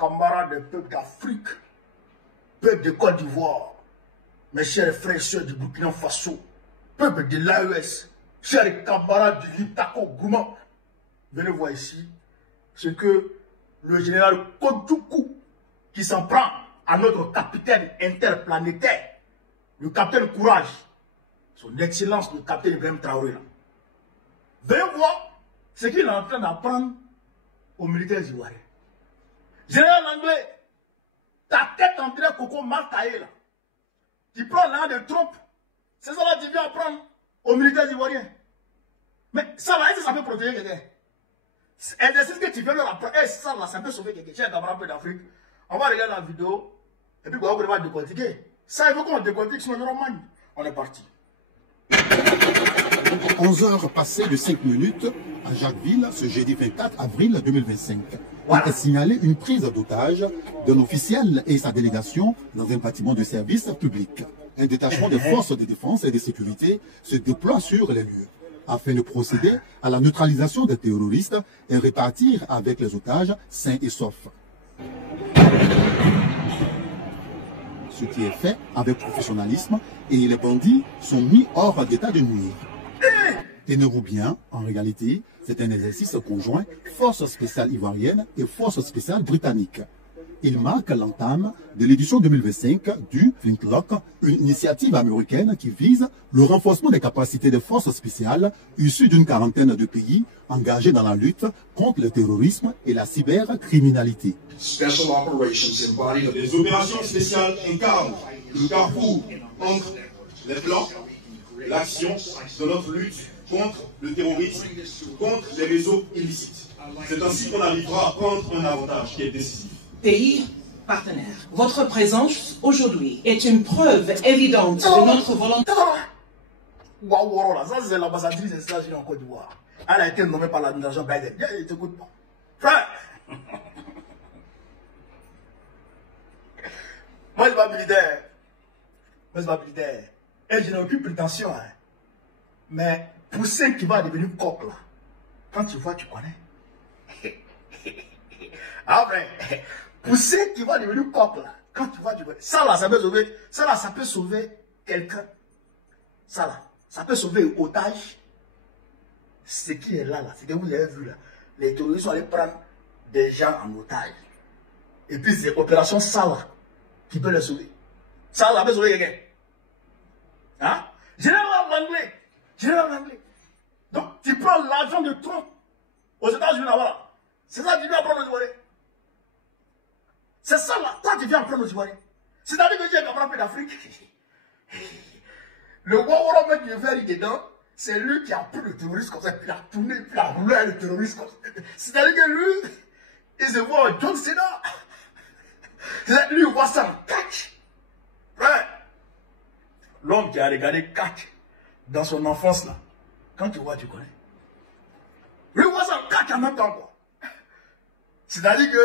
camarades des peuples d'Afrique, peuple de Côte d'Ivoire, mes chers frères et sœurs du Burkina Faso, peuple de l'AES, chers camarades du Litako Gouma, venez voir ici ce que le général Kodjoukou, qui s'en prend à notre capitaine interplanétaire, le capitaine Courage, son excellence, le capitaine Ibrahim Traoré, là. Venez voir ce qu'il est en train d'apprendre aux militaires ivoiriens. Général anglais, ta tête en train de coco mal taillée là. Tu prends l'un de Trump. C'est ça là que tu viens apprendre aux militaires ivoiriens. Mais ça là, est-ce que ça peut protéger quelqu'un? L'exercice que tu viens leur apprendre, ça là, ça peut sauver quelqu'un. Tiens, camarade d'Afrique. On va regarder la vidéo. Et puis on va décortiquer. Ça, il faut qu'on décortique, sinon on est parti. 11 heures passées de 5 minutes à Jacquesville, ce jeudi 24 avril 2025. On a signalé une prise d'otage d'un officiel et sa délégation dans un bâtiment de service public. Un détachement des forces de défense et de sécurité se déploie sur les lieux afin de procéder à la neutralisation des terroristes et répartir avec les otages sains et saufs. Ce qui est fait avec professionnalisme et les bandits sont mis hors d'état de nuire. Tenez-vous bien, en réalité, c'est un exercice conjoint force spéciale ivoirienne et force spéciale britannique. Il marque l'entame de l'édition 2025 du Flintlock, une initiative américaine qui vise le renforcement des capacités des forces spéciales issues d'une quarantaine de pays engagés dans la lutte contre le terrorisme et la cybercriminalité. Les opérations spéciales incarnent le carrefour entre les plans, l'action de notre lutte contre le terrorisme, contre les réseaux illicites. C'est ainsi qu'on arrivera à prendre un avantage qui est décisif. Pays partenaires, votre présence aujourd'hui est une preuve évidente de notre volonté. Waouh, là, ça c'est l'ambassadrice des États-Unis en Côte d'Ivoire. Elle a été nommée par l'administration Biden. Il t'écoute pas. Frère, moi je suis pas militaire. Moi je suis pas militaire. Et je n'ai aucune prétention. Hein. Mais Poussin qui va devenir coq là, quand tu vois, tu connais. Après, Poussin qui va devenir coq là, quand tu vois, tu connais. Ça là, ça peut sauver. Ça là, ça peut sauver quelqu'un. Ça là, ça peut sauver un otage. Ce qui est là, c'est que vous avez vu là. Les terroristes sont allés prendre des gens en otage. Et puis c'est l'opération ça là qui peut les sauver. Ça là peut sauver quelqu'un. Hein? Général anglais. Général anglais. Donc, tu prends l'argent de Trump aux États-Unis, voilà. C'est ça que tu viens prendre aux Ivoiriens. C'est ça là, toi tu viens prendre aux Ivoiriens. C'est-à-dire que tu es capable d'Afrique. Le Wawara mec qui est vert dedans, c'est lui qui a pris le terroriste comme ça, puis il a tourné, puis il a roulé le terroriste comme ça. C'est-à-dire que lui, il se voit John Cena. Lui, il voit ça en catch. Ouais. L'homme qui a regardé catch dans son enfance là, quand tu vois, tu connais. Lui, il voit ça en catch en même temps quoi. C'est-à-dire que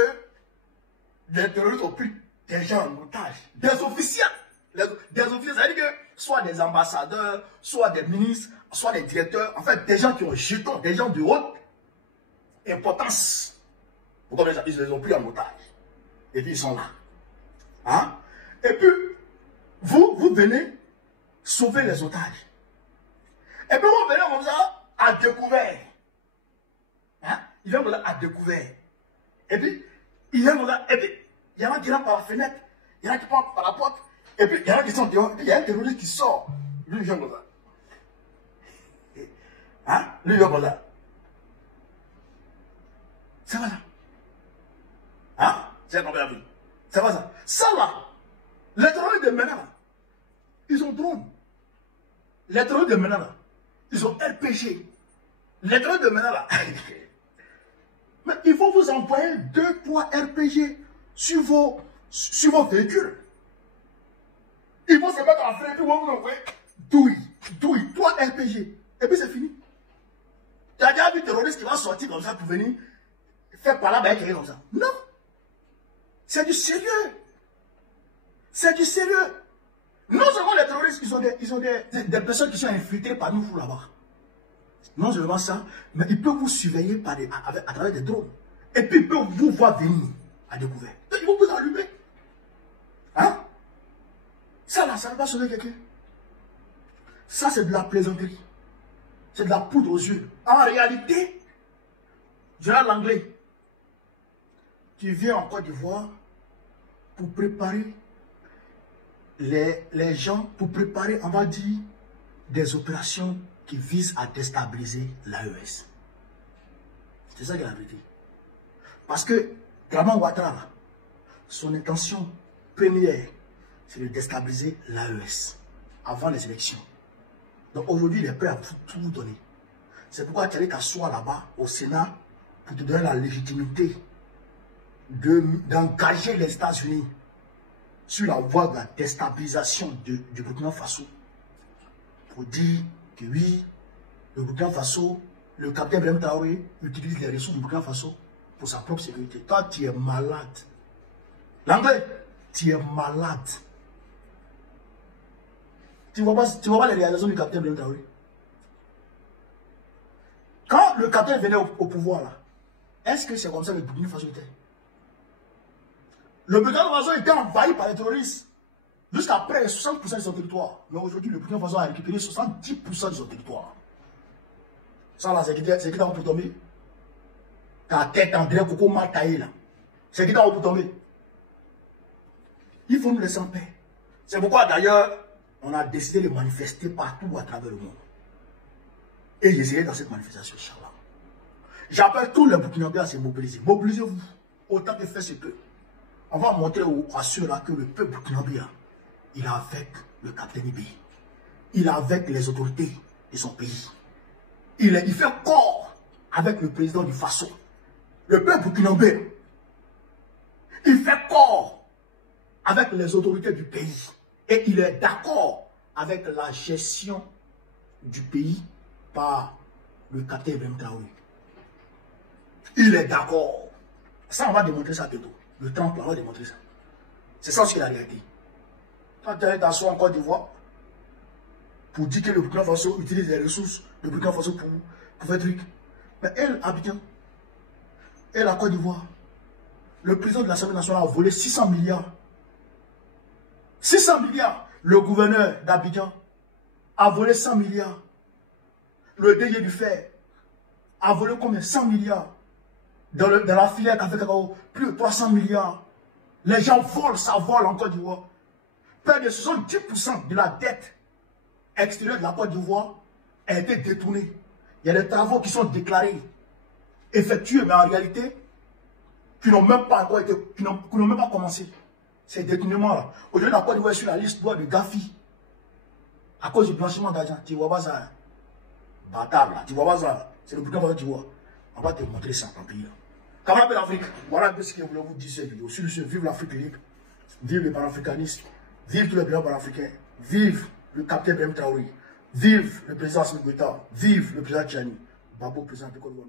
les terroristes ont pris des gens en otage, des officiers. Des officiers, c'est-à-dire que soit des ambassadeurs, soit des ministres, soit des directeurs, en fait, des gens qui ont jetons, des gens de haute importance. Pourquoi ils les ont pris en otage? Et puis ils sont là. Hein? Et puis, vous venez sauver les otages. Et puis vous venez comme ça à découvert. Hein? Ils viennent comme ça à découvert. Et puis, ils viennent comme ça, et puis, il y en a qui rentrent par la fenêtre, il y en a qui partent par la porte. Et puis, il y en a qui sont dehors. Et puis, il y a un terroriste qui sort. Lui, il vient comme ça. Hein? Lui, il vient comme ça. C'est pas ça. Hein? C'est comme la vie. C'est pas ça. Ça, là, les terroristes de maintenant, là, ils ont drone. Les terroristes de maintenant, là, ils ont RPG. Les terroristes de maintenant, là, mais il faut vous envoyer 2-3 RPG sur vos véhicules. Ils vont se mettre en frein et puis vous envoyer douille, 3 RPG. Et puis c'est fini. Tu as déjà vu un terroriste qui va sortir comme ça pour venir faire par là avec quelqu'un comme ça? Non. C'est du sérieux. C'est du sérieux. Non seulement les terroristes, ils ont des personnes qui sont infiltrées par nous là-bas. Non seulement ça, mais ils peuvent vous surveiller à travers des drones. Et puis ils peuvent vous voir venir à découvert. ils vont vous allumer. Hein? Ça là, ça ne va pas sauver quelqu'un. Ça, c'est de la plaisanterie. C'est de la poudre aux yeux. En réalité, général Langlais, tu viens en Côte d'Ivoire pour préparer les gens, pour préparer, on va dire, des opérations qui visent à déstabiliser l'AES. C'est ça qui est la vérité. Parce que Draman Ouattara, son intention première, c'est de déstabiliser l'AES avant les élections. Donc aujourd'hui, il est prêt à tout vous donner. C'est pourquoi tu allais t'asseoir là-bas au Sénat pour te donner la légitimité d'engager les États-Unis sur la voie de la déstabilisation du Burkina Faso. Pour dire que oui, le Burkina Faso, le capitaine Ibrahim Traoré utilise les ressources du Burkina Faso pour sa propre sécurité. Toi, tu es malade. L'anglais, tu es malade. Tu ne vois pas les réalisations du capitaine Ibrahim Traoré. Quand le capitaine venait au pouvoir, là, est-ce que c'est comme ça que le Burkina Faso était? Le Burkina Faso était envahi par les terroristes. Jusqu'à près 60% de son territoire. Mais aujourd'hui, le Burkina Faso a récupéré 70% de son territoire. Ça là, c'est qui t'a pour tomber. Ta tête en direct, Coco mal taillé là. C'est qui t'a pour tomber. Il faut nous laisser en paix. C'est pourquoi d'ailleurs, on a décidé de manifester partout à travers le monde. Et j'essaierai dans cette manifestation, Inch'Allah. J'appelle tous les Burkinabés à se mobiliser. Mobilisez-vous autant que faire ce que. On va montrer à ceux-là que le peuple burkinabé, il est avec le capitaine Ibi. Il est avec les autorités de son pays. Il fait corps avec le président du Faso. Le peuple burkinabé, il fait corps avec les autorités du pays. Et il est d'accord avec la gestion du pays par le capitaine Ibrahim Traoré. Il est d'accord. Ça, on va démontrer ça bientôt. Le 30, on va démontrer ça. C'est ça ce qui est la réalité. Quand tu es t'asseoir en Côte d'Ivoire pour dire que le Burkina Faso utilise les ressources du Burkina Faso pour faire truc. Mais elle, Abidjan, elle, la Côte d'Ivoire, le président de l'Assemblée nationale a volé 600 milliards. 600 milliards. Le gouverneur d'Abidjan a volé 100 milliards. Le DG du Fer a volé combien? 100 milliards. Dans la filière Café Cacao, plus de 300 milliards. Les gens volent, ça vole en Côte d'Ivoire. Près de 70% de la dette extérieure de la Côte d'Ivoire a été détournée. Il y a des travaux qui sont déclarés, effectués, mais en réalité, qui n'ont même pas encore été, qui n'ont même pas commencé. Ces détournements-là. Aujourd'hui, la Côte d'Ivoire est sur la liste de Gafi. À cause du blanchiment d'argent. Tu vois pas ça. Bâtard là. Tu vois pas ça. C'est le Burkina Faso que tu vois. On va te montrer ça en pays là. Comment appelle l'Afrique? Voilà un peu ce que je voulais vous dire cette vidéo. Sur ce, vive l'Afrique libre. Vive le panafricanisme. Vive tous les pays panafricains. Vive le capitaine Ibrahim Traoré. Vive le président Assimi Goïta. Vive le président Tchani. Babo, président de Côte d'Ivoire.